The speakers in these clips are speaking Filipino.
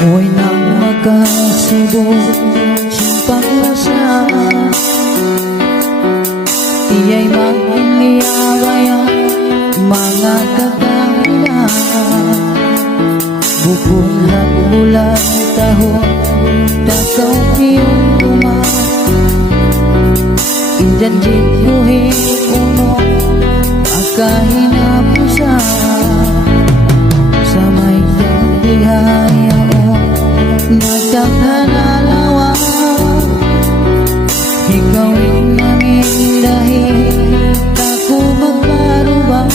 Huwag nang magkasibog simpagrasa, tiya'y magliyabaya mga kaganda. Bubuhat bulan tahon takaw iyong luma, injanjit buhing uno pagkahinapusa. Sa may dihaya mo nagkakalalawa, ikawin namin dahil ako magparuba.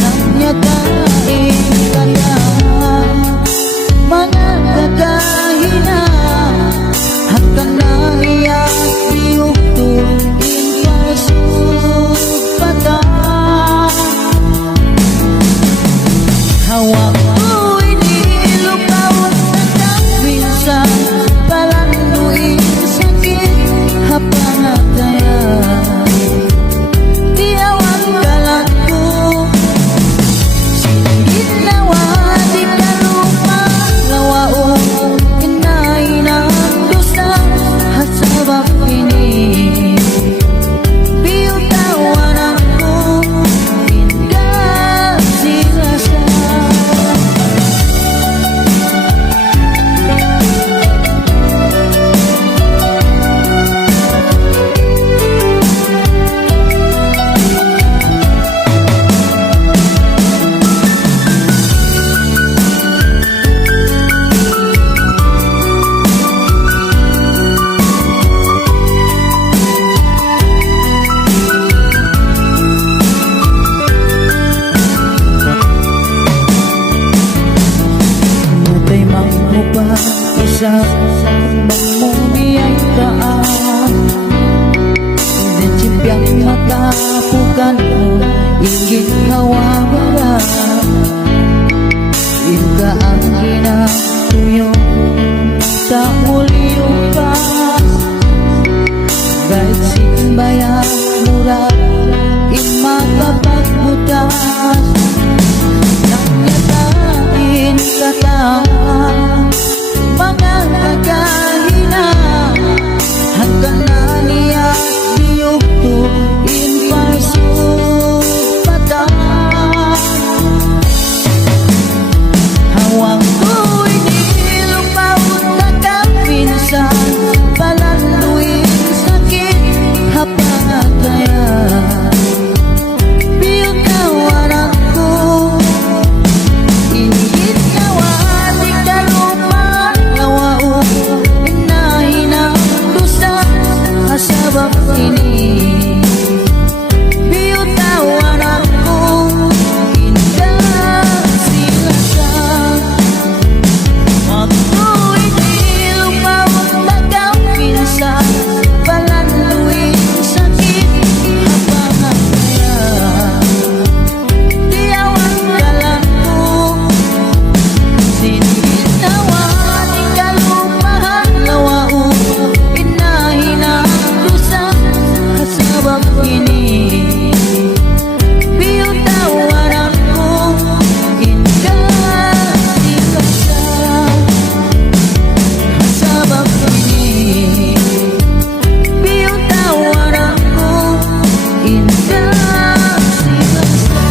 Nagnyatahin ka na mga kakahina, hanggang naiyak iyukto inpasog pata. Hawak ko'y nilupaw at minsan palanduin sakit hapangataya. Tiyawan kalat ko sinigit nawa di kalupa lawaong kinay ng dusa hasabak ini. Biyutawan ako hingga sinasa. Matay mangmupa isa mangmumiyay taan, dan cimpiang mata bukan ingin hawabara. Hingga ang hinatuyong tak muliong pas, kahit simbayan murah imagpapagbutas. Nangyatain kata mga kakahina, hanggang naniyak diyukto inpasog pata. Hawak ko'y nilupaw na kapinsan, palanduin sakit hapangataya. Biyutawan ako inigit nawa di kalupa lawaong inahinang dusa hasabak ini. Biyutawan ako hingga sinasa. Ako'y nilupaw na kapinsan, palanduin sakit hapangataya. Tiyawan kalat ko sinigit nawa di kalupahan lawaong inahinang dusa hasabak ini. Biyutawan ako hingga sinasa hasabak ini. Biyutawan ako hingga sinasa.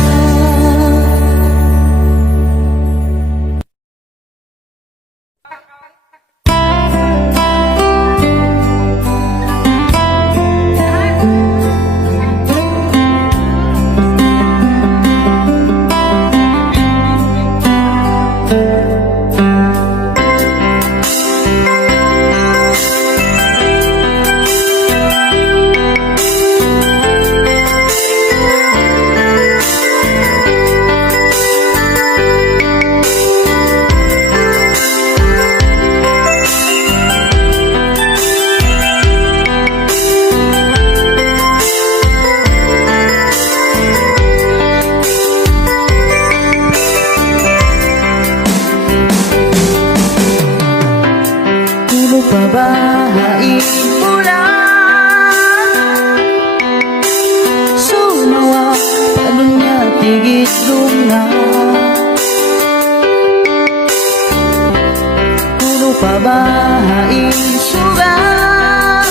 pabahain sugat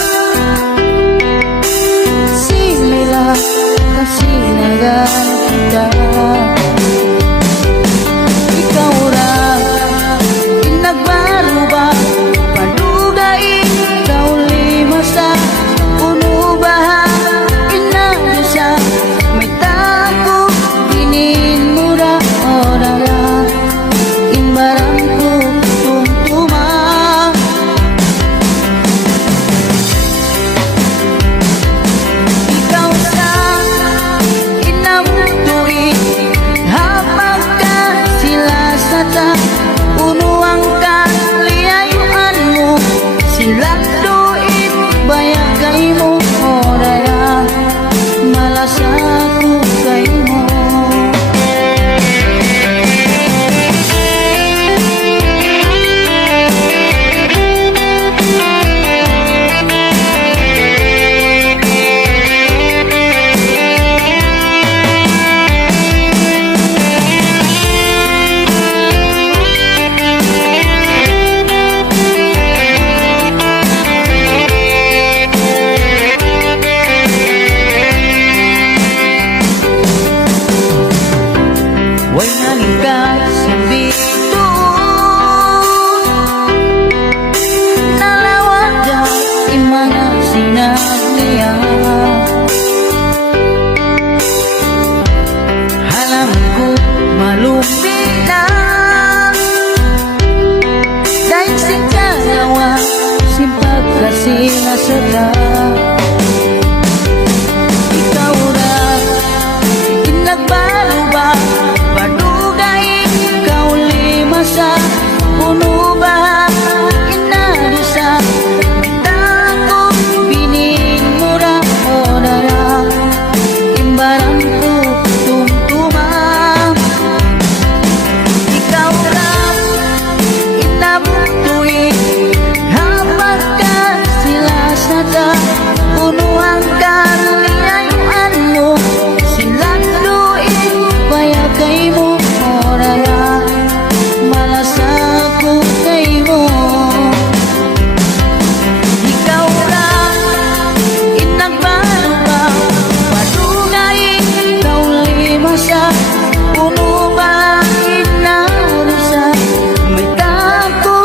simila kasinagan kita. Ikaw ra inagbaruba padugay ikaw lima sa puno baha inadusa may tako dinin mura oraya imbarang ko tumtuma. Ikaw sa inamutuin habang ka sila sa ta unuang kaliyayuan mo silang duit bayagay mo oraya malasa ko kay mo. Way nanging kasambito nalawada yung mga sinabihan. Halaman ko malumpi na dahil si kalawa simpag kasi nasada. Ikaw ra inagbaruba padugay ikaw lima sa puno ba inadusa may tako binin mura orara imbarang ko tumtuma. Ikaw ra inabutuin habang ka sila sa ta puno ang kaliyayuan mo silang duit bayagay mo oraya malasa ko kay mo. Ikaw ra inagbaruba padugay ikaw lima sa puno ba inarusa may tako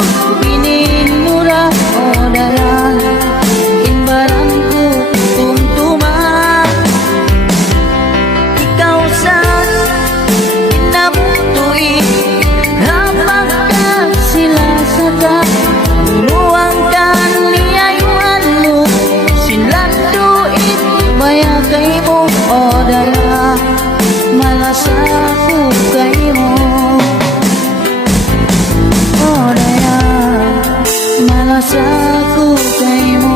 binin mura oraya imbarang ko tumtuma. Ikaw sa inabutuin habang ka sila sa ta unuang kaliyayuan mo silang duit bayagay mo oraya malasa ko kay mo oraya malasa ko kay mo.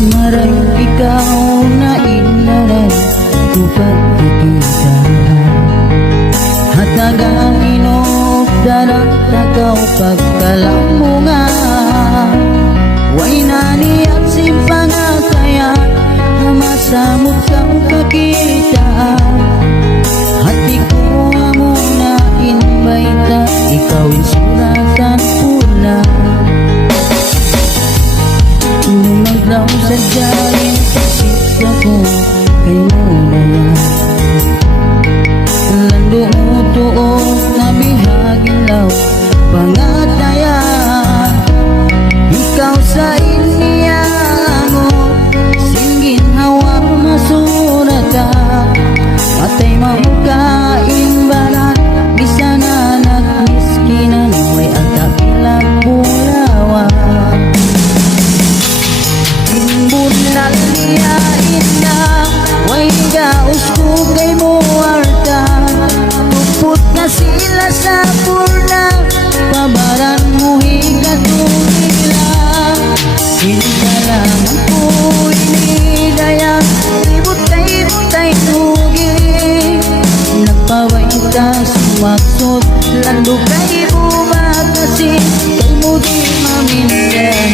Marayong ikaw na inaran tupad kita hatagang inobdaran takaw pagkalamungan way naniyat simpangatayan hamasamot kang kakita hati ko amo na inbaita ikaw insuratan pula lumaglaw sa jaling pasip ako kay mo na yan lando mo tuot na bihagin law pangatayan ikaw sa iniya mo singgin hawak masurata matay mamukain balat bisa na nagmiskin sumaksot lalo kay bumakasi kay mo di mamindan.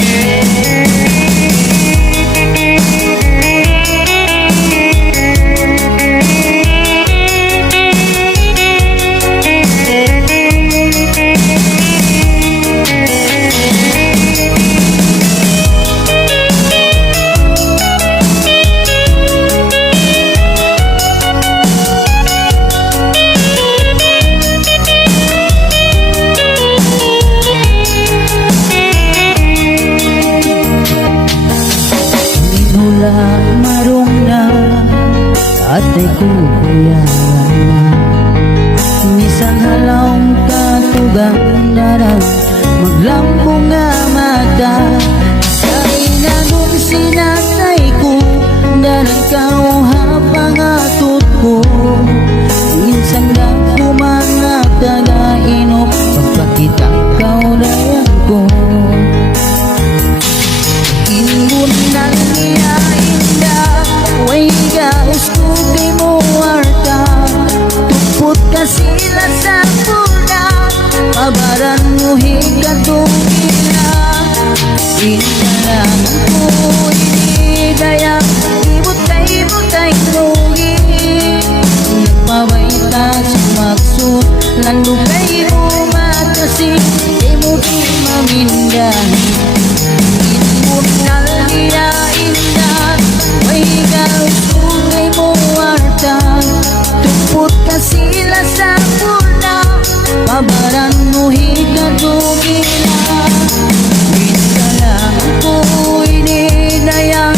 Marong na atay ko bayaran na isang halawang katugang darang maglambong nga mata sa inanong sinatay ko darang kauhapang atot ko minsan na kumanga kagainop pagpakita kaunayan ko ingun na niya way gaus ko kay mo warta tupot ka sila sa puna pabaran mo higatong ila inalang ko inidaya ibutay nugi nagpaway ta sumaksot lalo kay mo matasi kay mo di mamindahi ingun na niya indah way gaus ko kay mo warta tupot ka sila sa puna pabaran mo higatong ila minsalang ko inidaya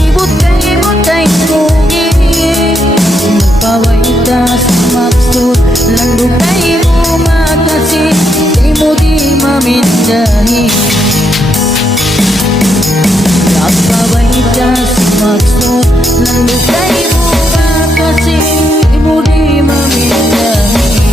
ibutay nugi nagpaway ta sumaksot lalo kay mo makasi kay mo di mamindahi nagpaway ta sumaksot lalo kay mo makasi kay mo di mamindahi.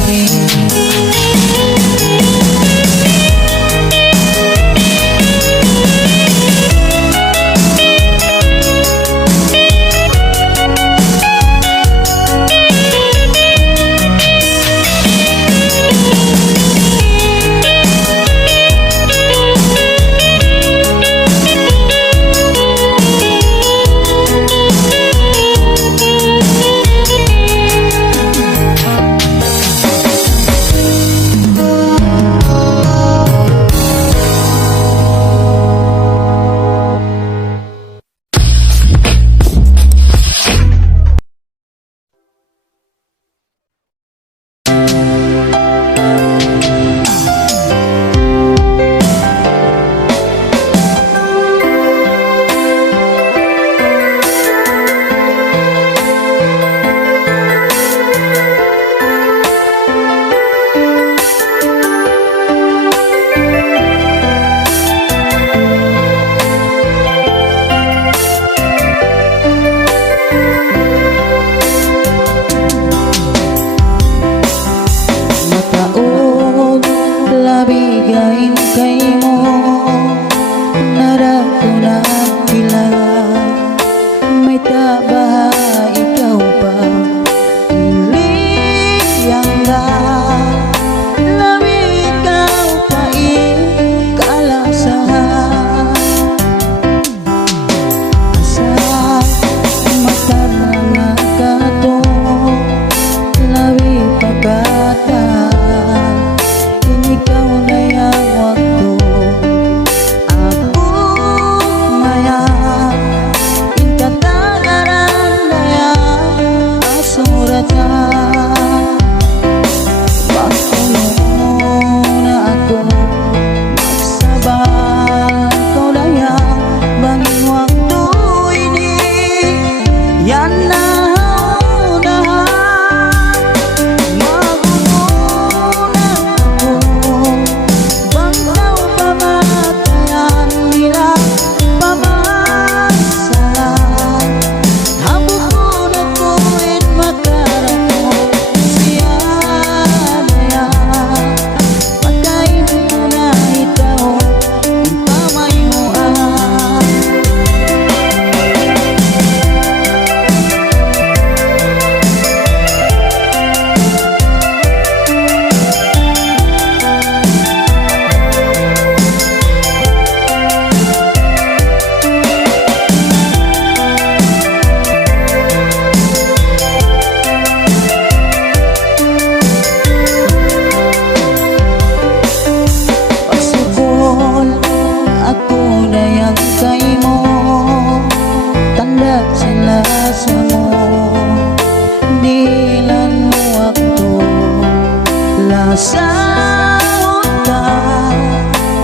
Nasahod ka,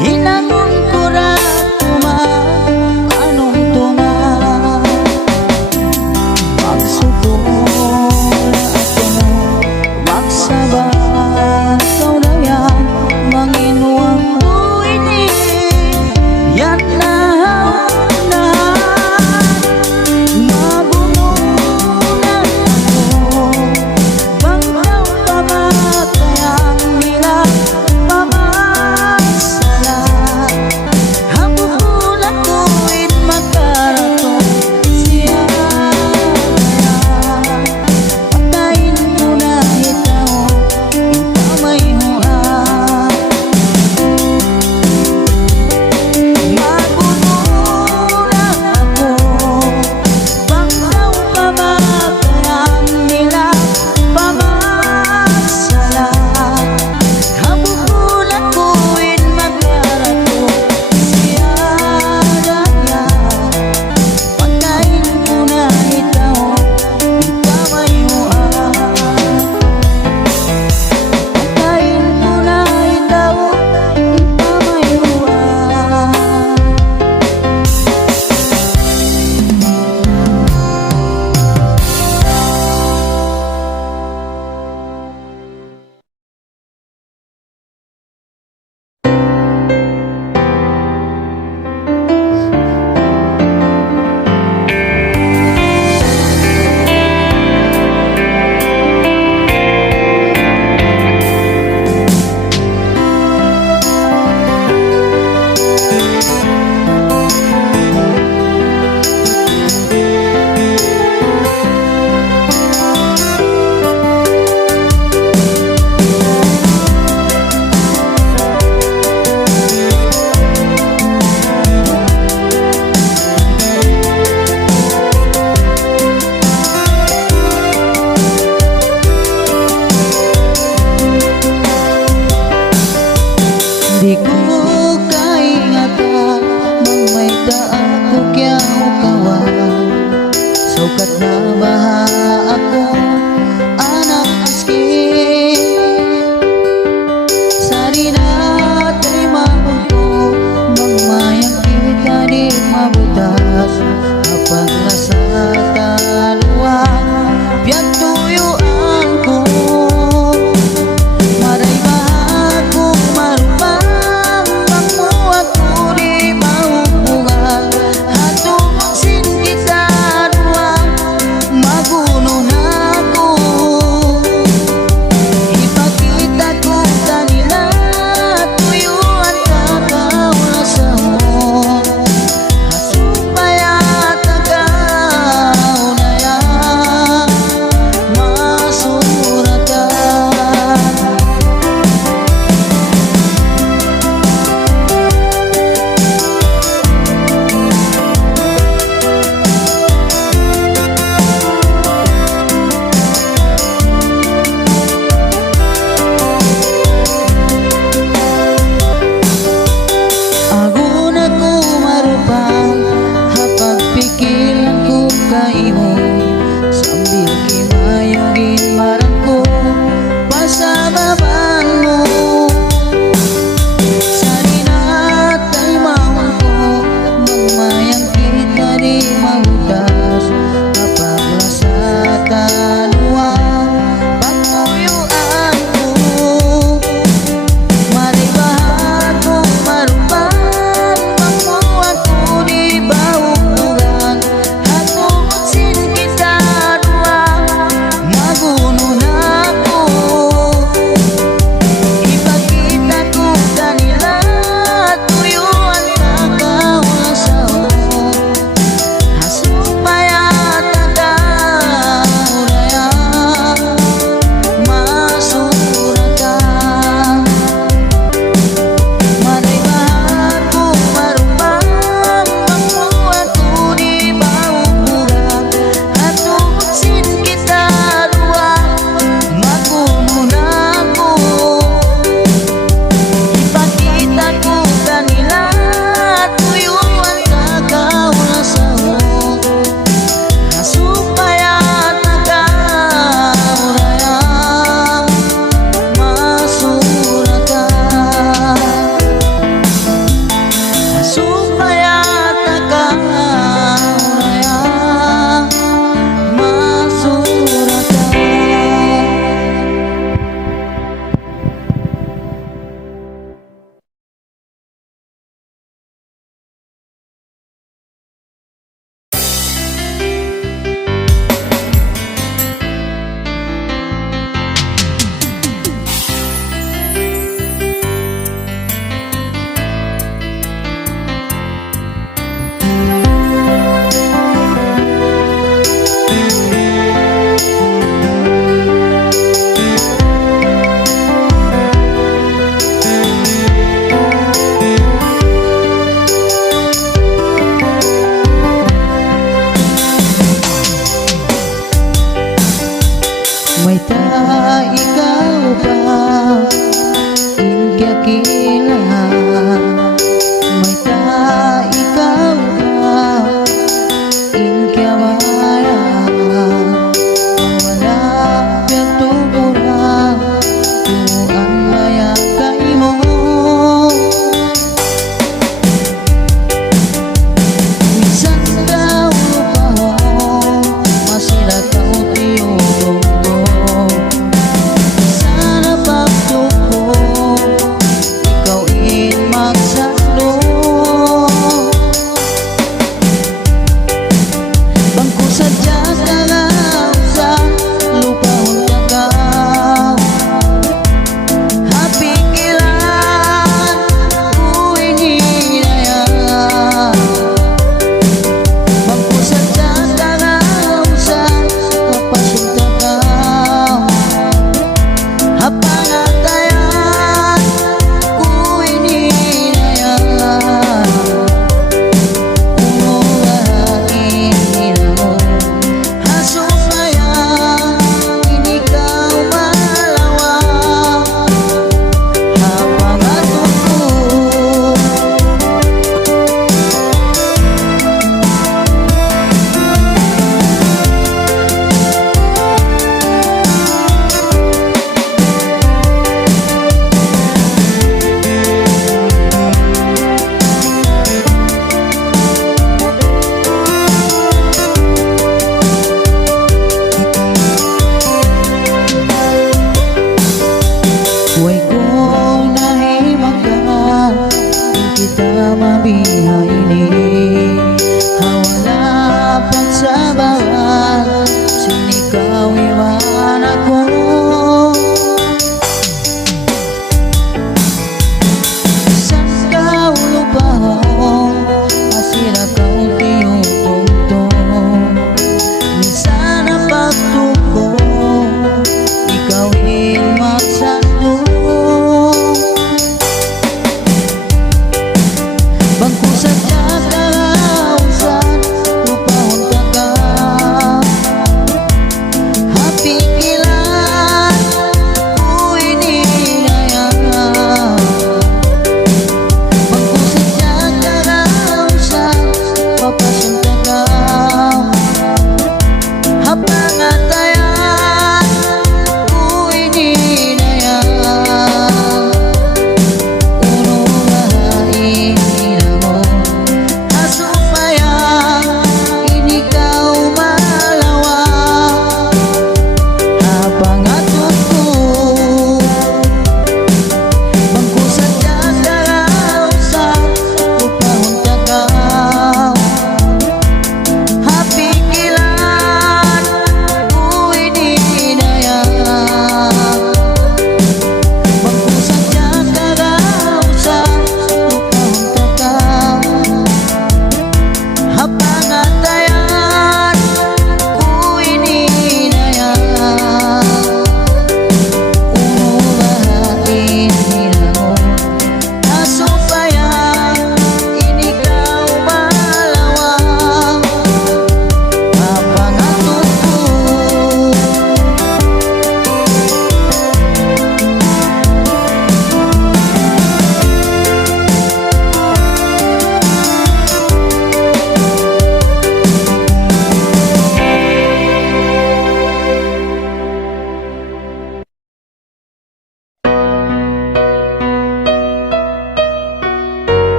hinangon ko ra tuma, anong tuma. Magsukol ako, magsabakaw na yan, manginuang buwini, yan na na. Mabununan ako, banggaw pa ba kayang nila?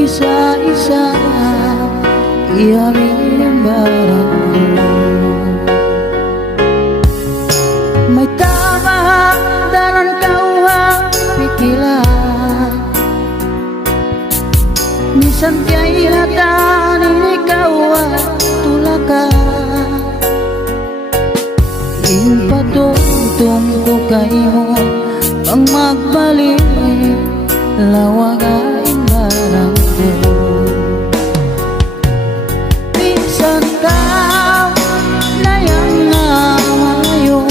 isa-isa ihalin ang barang ko. May tamahagdanan kauha pikilan, minsan tiya'y hatanin ikaw at tulakan. Impatutong ko kayo ang magbalik, lawagain barang ko. Minsan ka na yang malayo,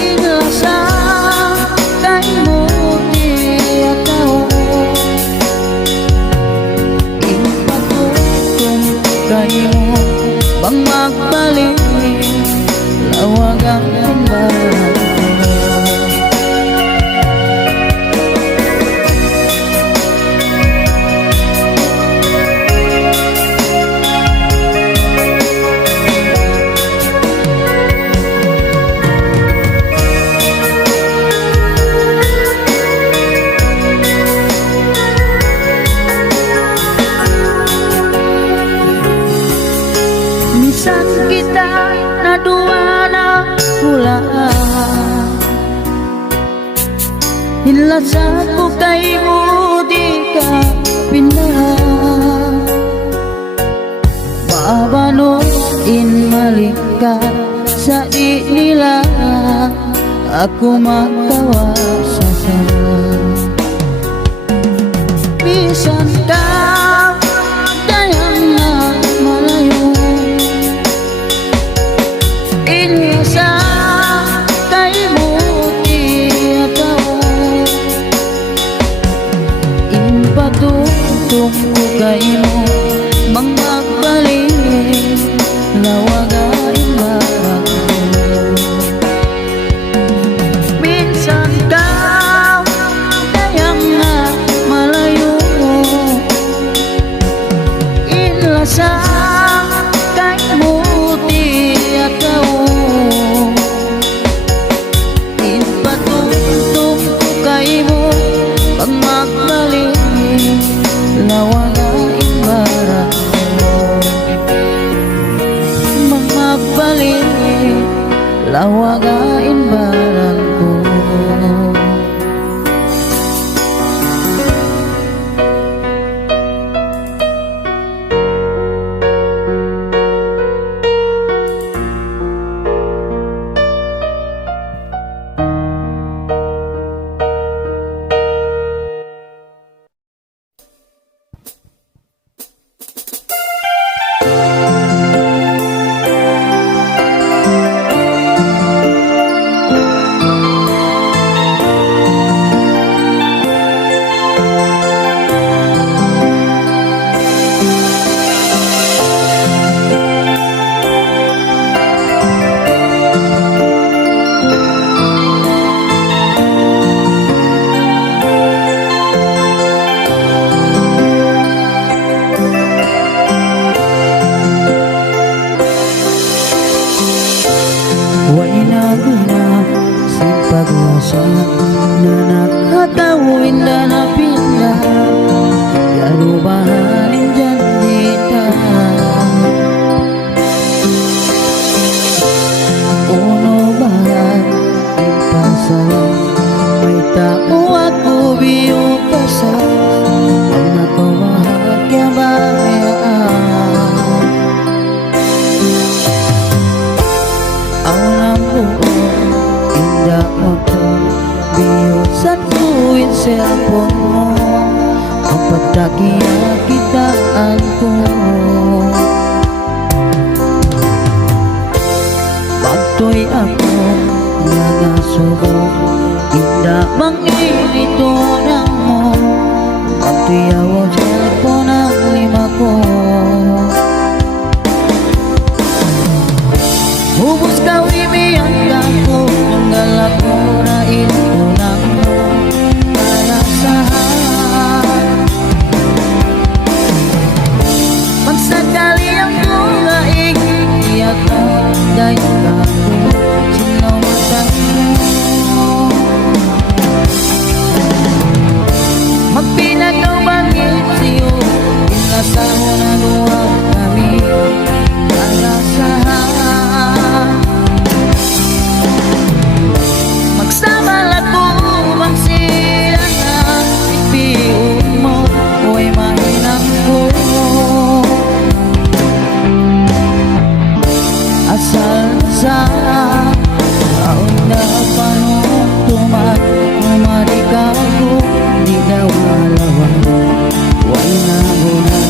inasa kay mo di ataw. Impatutong ko kayo bang magbalik, lawagan ang barang ko. Minsan kita nadua na hulaan, hinlasad ko kay mo di ka pindahan. Babanoin malik ka sa di nila ako makawasasan. Minsan ka dayang na malayo, inasa kay mo di ataw. Impatutong ko kay mo mang magbalik, lawagain barang ko. Minsan ka dayang na malayo, inasa kay mo di ataw. Impatutong ko kay mo pag magbalik, lawagain barang ko. Magbalik, lawagain barang ko. Paglasa na nakatawin na napinda, yarubahanin dyan dita. Uno bahat ipasal, may tao ako biyo kasal, ang nakawahagya bayaan. Ang nabuo ako biyo sa tuwin cellphone mo, ang pagtakiyakitaan ko. Pagtoy ako nagasubok, inda bang inito na mo, pagtoy awang cellphone ang lima ko. Hubos ka wimiyang ako, tunggal ako na inulang mo alasahan. Magsakali ang tulaig, iyak mo dahil ako sinawatan mo. Magpili inlasaho na duwa kami kalasahan. Magsama lako bang sila na ipiun mo Uy mahinang ko asal sa taon na panungtuman umarikago di dawalawan way na guna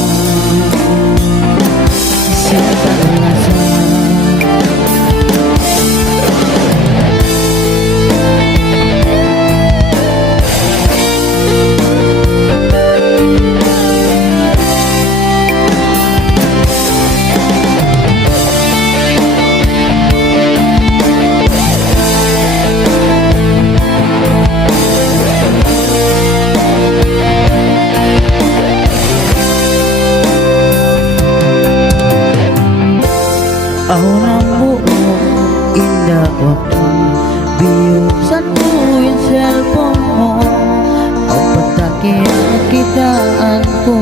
sa kalasan. Ako ng buo, inda waktu biusan ko yung cellphone mo o patakikitaan ko.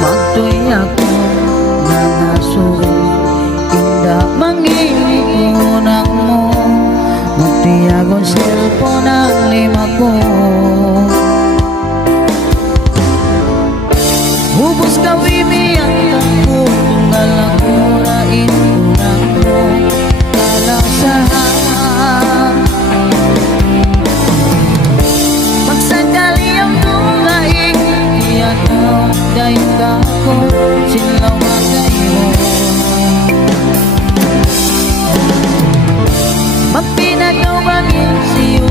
Magtoy ako ng aso, inda manginikunan mo magtiyagon cellphone ang lima ko. Hubos kawimi ang tako tunggal ako lain unang mo kalasahan. Magsandali ang tungaing iyan mo dahil kako silaw magay mo. Magpinagawangin siyo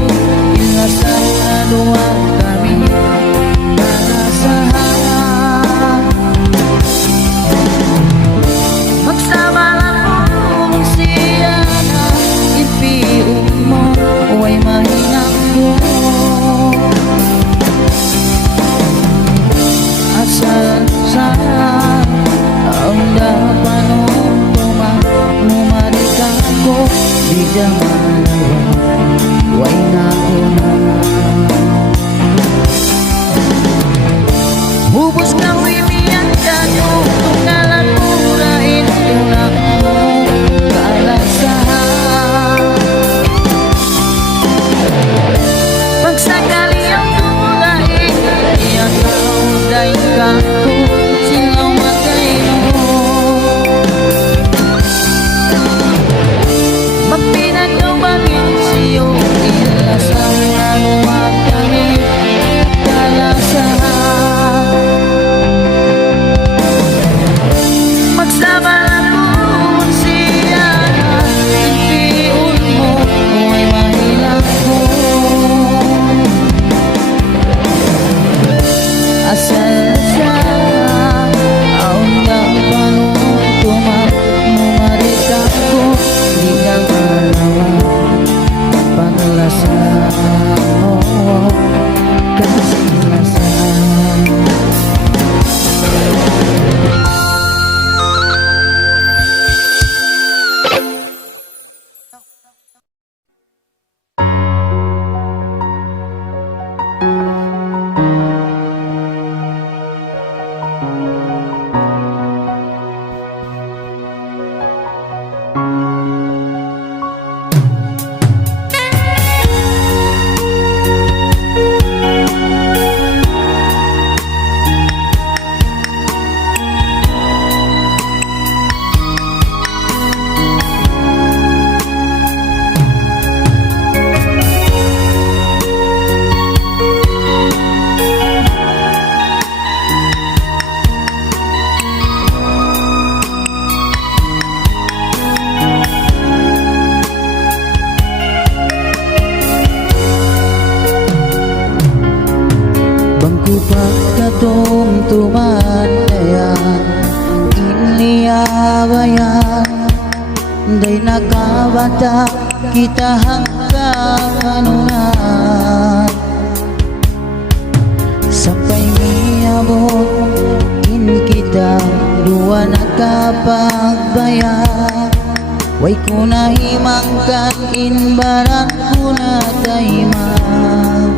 ilasan na luwag kami kalasahan. Magsama lang kung siya na ipiun mo Uway mahinang ko asal sa ang dapan nung tumarika ko di damalawan way na una. Hubos kang wimiyan ka tunggalan mo lain unang mo kalasahan. Pagsakali ang tulain iyan ang daing ka ko silaw magay mo. Magpinagawangin siyo ilasan na luwag kami kalasahan. Magsama lang kung siya na ipiun mo Uway mahilang ko asal sa aon ng panungtuman umarika ko di ka malawan panglasan mo kasilasan. Bangku pagkatumtuman dayan iniabayan day nakabata kita hanggang kanunan sampai miabot in kita dua nakapagbayar way kuna himangkan in barat kuna taimang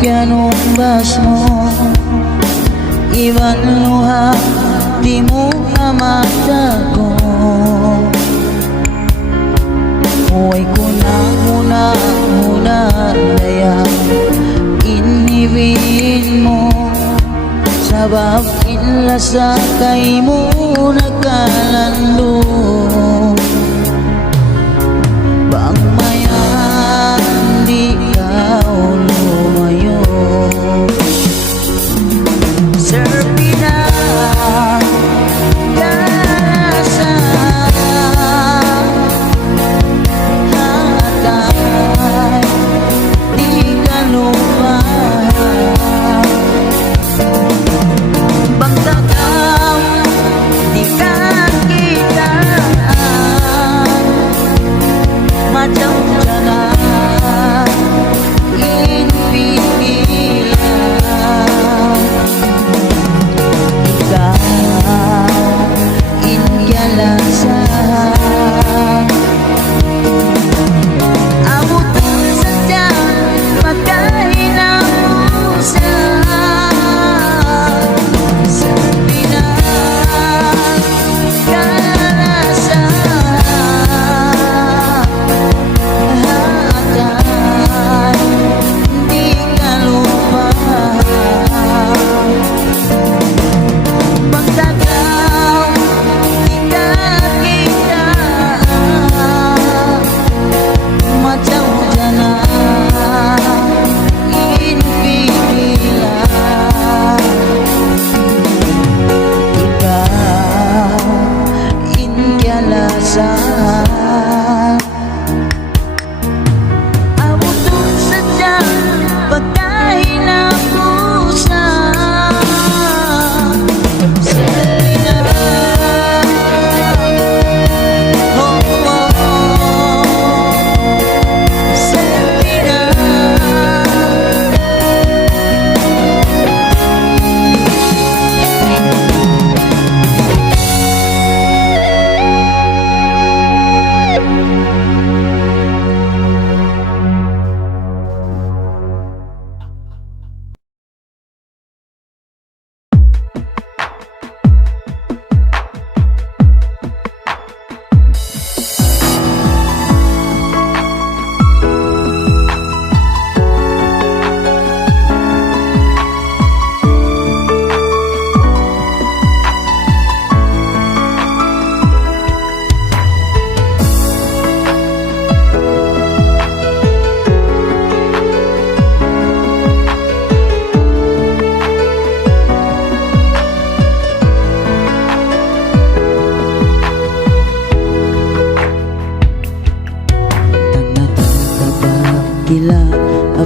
pianong basmo Iwan luha di mo amata ko Huwag ko na muna daya Inibin mo Sabab inlasa kay mo nagkalando Bang maya di ka lumayo Sir Pinar Kalasa Hatay di ka lumayo Bang tagaw di ka kita Macam jalan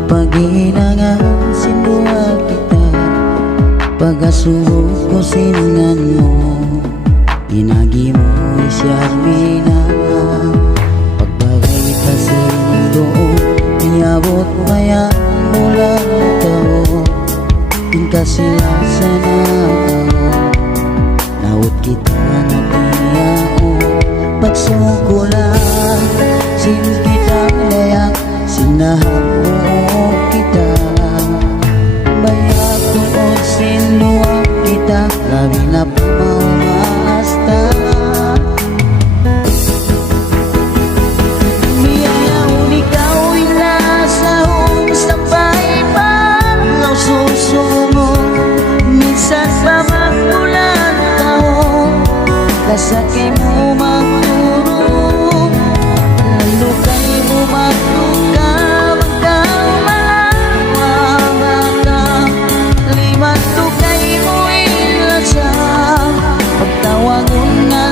Paginangan sinduha kita Pagasuhog ko sinungan mo Inagi mo isiyang minang Pagbagay ka sinundo Niabot maya mula tao Inkasilasan na Naut kita na tiyao Pagsukulan Sin kitang layak Sinahap mo kita Bayak tuod sinluwa kita Labi na pamamasta Miyayaw ikaw inasahong Sabay panglaw susungo Minsan pa magbulan taon Kasakay mo magturo Lalo kay mo magturo Pagtawangon nga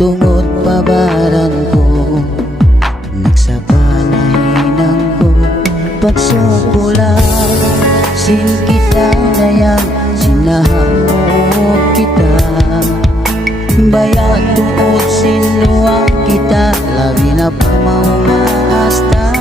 tungod pabaran ko, nagsapanahinang ko pagsukulan. Sin kita dayang sinahamot kita, bayad tungod sinuwa kita, labi na pamaumasta.